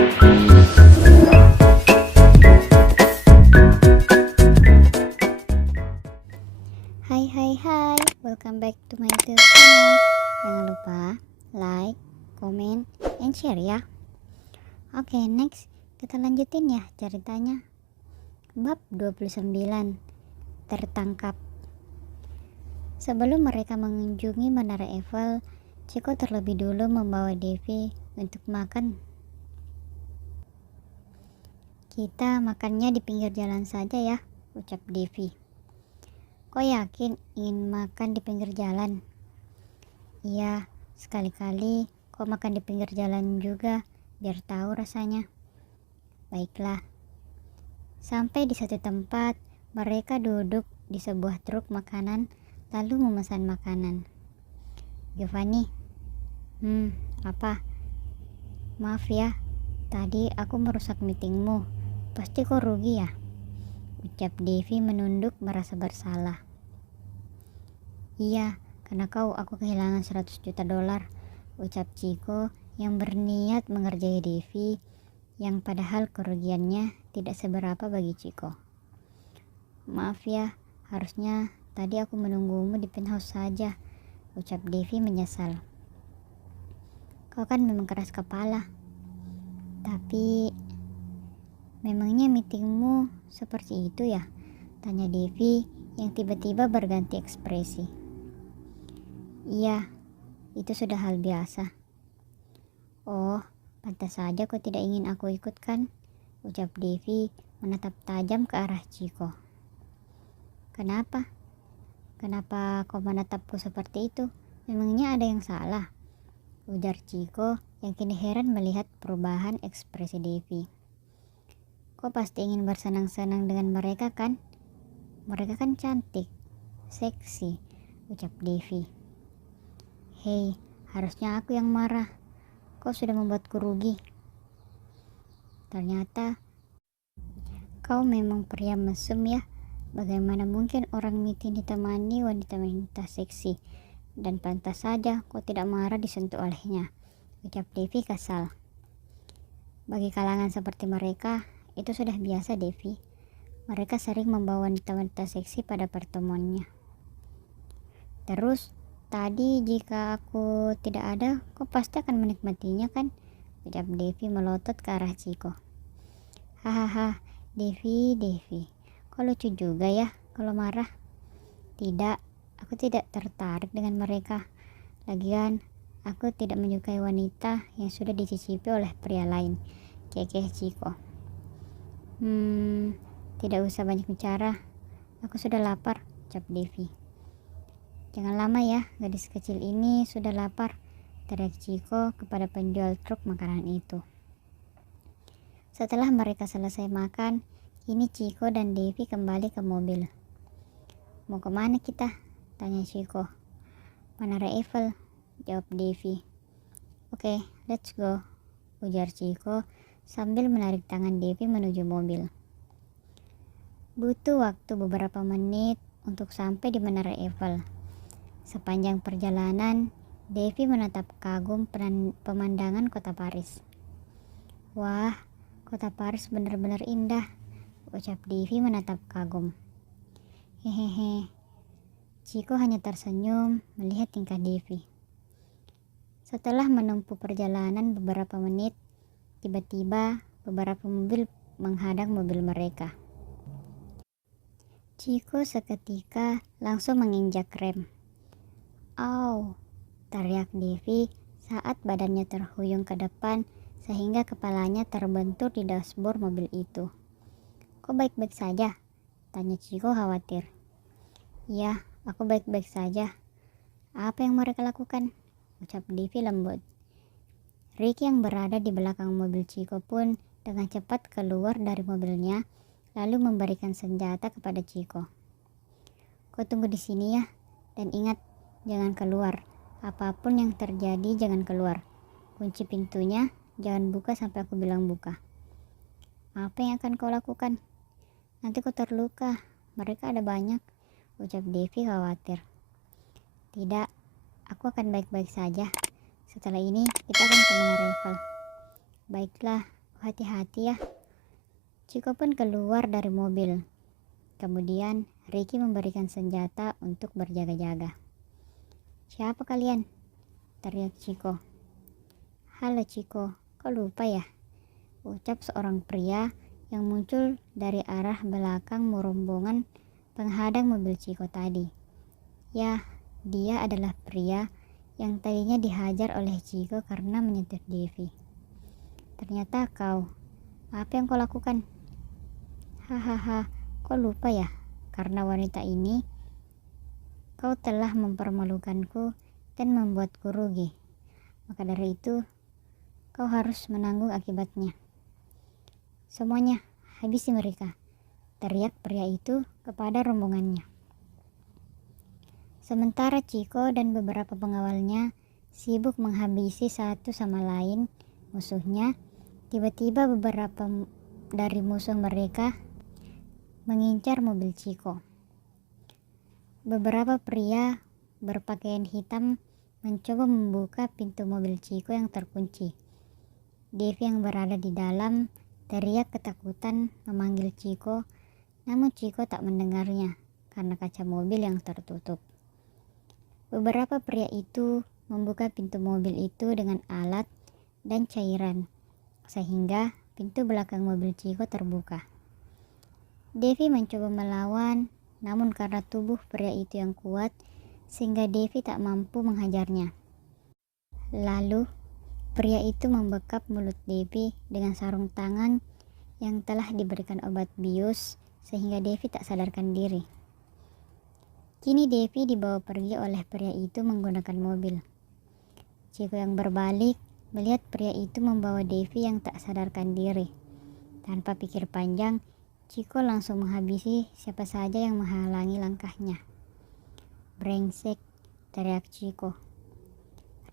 Hai, welcome back to my YouTube channel. Jangan lupa like, comment, and share ya. Oke, next kita lanjutin ya ceritanya. Bab 29, tertangkap. Sebelum mereka mengunjungi Menara Eiffel, Chico terlebih dulu membawa Devi untuk makan. Kita makannya di pinggir jalan saja ya, ucap Devi. Kok yakin ingin makan di pinggir jalan? Iya, sekali-kali kok makan di pinggir jalan juga, biar tahu rasanya. Baiklah. Sampai di satu tempat, mereka duduk di sebuah truk makanan, lalu memesan makanan. Giovanni, apa? Maaf ya, tadi aku merusak meetingmu. Pasti kau rugi ya? Ucap Devi menunduk merasa bersalah. Iya, karena aku kehilangan 100 juta dolar, ucap Chico yang berniat mengerjai Devi, yang padahal kerugiannya tidak seberapa bagi Chico. Maaf ya, harusnya tadi aku menunggumu di penthouse saja, ucap Devi menyesal. Kau kan memang keras kepala. Tapi memangnya meetingmu seperti itu ya? Tanya Devi yang tiba-tiba berganti ekspresi. Iya, itu sudah hal biasa. Oh, pantas saja kau tidak ingin aku ikut kan? Ucap Devi menatap tajam ke arah Chico. Kenapa? Kenapa kau menatapku seperti itu? Memangnya ada yang salah? Ujar Chico yang kini heran melihat perubahan ekspresi Devi. Kau pasti ingin bersenang-senang dengan mereka kan? Mereka kan cantik, seksi, ucap Devi. Hei, harusnya aku yang marah. Kau sudah membuatku rugi. Ternyata kau memang pria mesum ya. Bagaimana mungkin orang meeting ditemani wanita-wanita seksi? Dan pantas saja kau tidak marah disentuh olehnya, ucap Devi kesal. Bagi kalangan seperti mereka, itu sudah biasa Devi. Mereka sering membawa wanita-wanita seksi pada pertemuannya. Terus, tadi jika aku tidak ada, kau pasti akan menikmatinya kan? Ucap Devi melotot ke arah Chico. Hahaha, Devi, kau lucu juga ya kalau marah. Tidak, aku tidak tertarik dengan mereka. Lagian, aku tidak menyukai wanita yang sudah dicicipi oleh pria lain, kekeh Chico. Tidak usah banyak bicara. Aku sudah lapar, ucap Devi. Jangan lama ya, gadis kecil ini sudah lapar, teriak Chico kepada penjual truk makanan itu. Setelah mereka selesai makan, kini Chico dan Devi kembali ke mobil. Mau kemana kita? Tanya Chico. Menara Eiffel, jawab Devi. Oke, let's go, ujar Chico sambil menarik tangan Devi menuju mobil. Butuh waktu beberapa menit untuk sampai di Menara Eiffel. Sepanjang perjalanan, Devi menatap kagum pemandangan kota Paris. Wah, kota Paris benar-benar indah, ucap Devi menatap kagum. Hehehe. Chico hanya tersenyum melihat tingkah Devi. Setelah menempuh perjalanan beberapa menit, tiba-tiba beberapa mobil menghadang mobil mereka. Chico seketika langsung menginjak rem. Au, teriak Devi saat badannya terhuyung ke depan sehingga kepalanya terbentur di dashboard mobil itu. Kok baik-baik saja? Tanya Chico khawatir. Ya, aku baik-baik saja. Apa yang mereka lakukan? Ucap Devi lembut. Ricky yang berada di belakang mobil Chico pun dengan cepat keluar dari mobilnya, lalu memberikan senjata kepada Chico. Kau tunggu di sini ya, dan ingat, jangan keluar. Apapun yang terjadi, jangan keluar. Kunci pintunya, jangan buka sampai aku bilang buka. Apa yang akan kau lakukan? Nanti kau terluka, mereka ada banyak, ucap Devi khawatir. Tidak, aku akan baik-baik saja. Setelah ini, kita akan ke Menara Eiffel. Baiklah, hati-hati ya." Chiko pun keluar dari mobil. Kemudian Ricky memberikan senjata untuk berjaga-jaga. "Siapa kalian?" teriak Chiko. "Halo Chiko, kok lupa ya?" ucap seorang pria yang muncul dari arah belakang rombongan penghadang mobil Chiko tadi. Ya, dia adalah pria yang tadinya dihajar oleh Chiko karena menyentuh Devi. "Ternyata kau. Apa yang kau lakukan?" "Hahaha, kok lupa ya? Karena wanita ini, kau telah mempermalukanku dan membuatku rugi. Maka dari itu, kau harus menanggung akibatnya. Semuanya, habisi mereka," teriak pria itu kepada rombongannya. Sementara Chiko dan beberapa pengawalnya sibuk menghabisi satu sama lain musuhnya, tiba-tiba beberapa dari musuh mereka mengincar mobil Chiko. Beberapa pria berpakaian hitam mencoba membuka pintu mobil Chiko yang terkunci. Devi yang berada di dalam teriak ketakutan memanggil Chiko, namun Chiko tak mendengarnya karena kaca mobil yang tertutup. Beberapa pria itu membuka pintu mobil itu dengan alat dan cairan, sehingga pintu belakang mobil Chiko terbuka. Devi mencoba melawan, namun karena tubuh pria itu yang kuat, sehingga Devi tak mampu menghajarnya. Lalu, pria itu membekap mulut Devi dengan sarung tangan yang telah diberikan obat bius, sehingga Devi tak sadarkan diri. Kini Devi dibawa pergi oleh pria itu menggunakan mobil. Chiko yang berbalik melihat pria itu membawa Devi yang tak sadarkan diri. Tanpa pikir panjang, Chiko langsung menghabisi siapa saja yang menghalangi langkahnya. "Brengsek," teriak Chiko.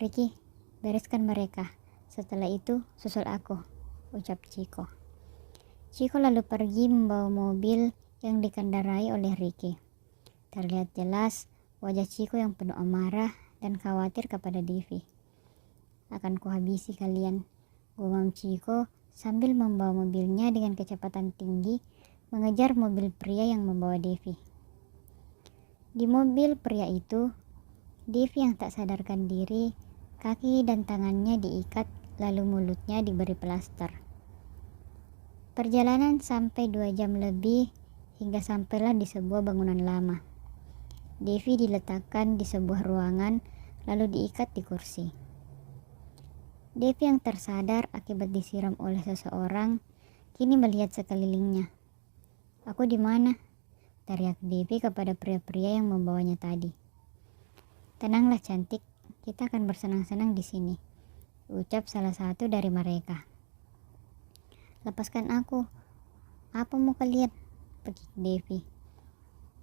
"Ricky, bereskan mereka. Setelah itu susul aku," ucap Chiko. Chiko lalu pergi membawa mobil yang dikendarai oleh Ricky. Terlihat jelas wajah Chiko yang penuh amarah dan khawatir kepada Devi. "Akan kuhabisi kalian," gumam Chiko sambil membawa mobilnya dengan kecepatan tinggi mengejar mobil pria yang membawa Devi. Di mobil pria itu, Devi yang tak sadarkan diri, kaki dan tangannya diikat lalu mulutnya diberi plaster. Perjalanan sampai 2 jam lebih hingga sampailah di sebuah bangunan lama. Devi diletakkan di sebuah ruangan lalu diikat di kursi. Devi yang tersadar akibat disiram oleh seseorang kini melihat sekelilingnya. "Aku di mana?" teriak Devi kepada pria-pria yang membawanya tadi. "Tenanglah cantik, kita akan bersenang-senang di sini," ucap salah satu dari mereka. "Lepaskan aku. Apa mau kalian?" pekik Devi.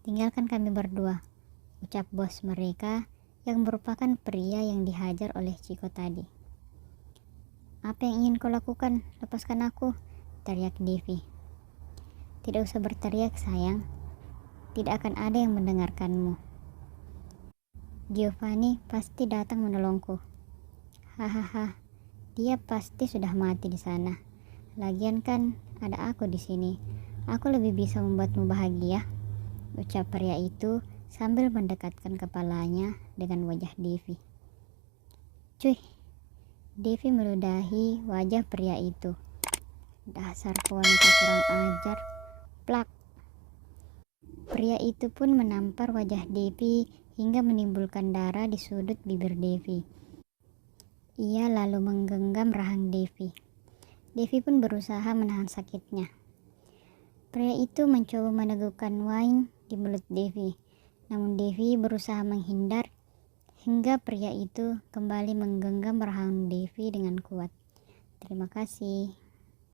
"Tinggalkan kami berdua," ucap bos mereka yang merupakan pria yang dihajar oleh Chiko tadi. "Apa yang ingin kau lakukan? Lepaskan aku," teriak Devi. "Tidak usah berteriak sayang, tidak akan ada yang mendengarkanmu. Giovanni pasti datang menolongku. Hahaha, dia pasti sudah mati di sana. Lagian kan ada aku di sini. Aku lebih bisa membuatmu bahagia," ucap pria itu sambil mendekatkan kepalanya dengan wajah Devi. "Cuy," Devi meludahi wajah pria itu. "Dasar wanita kurang ajar." Plak. Pria itu pun menampar wajah Devi hingga menimbulkan darah di sudut bibir Devi. Ia lalu menggenggam rahang Devi. Devi pun berusaha menahan sakitnya. Pria itu mencoba meneguhkan wine di mulut Devi, namun Devi berusaha menghindar hingga pria itu kembali menggenggam rahang Devi dengan kuat. Terima kasih.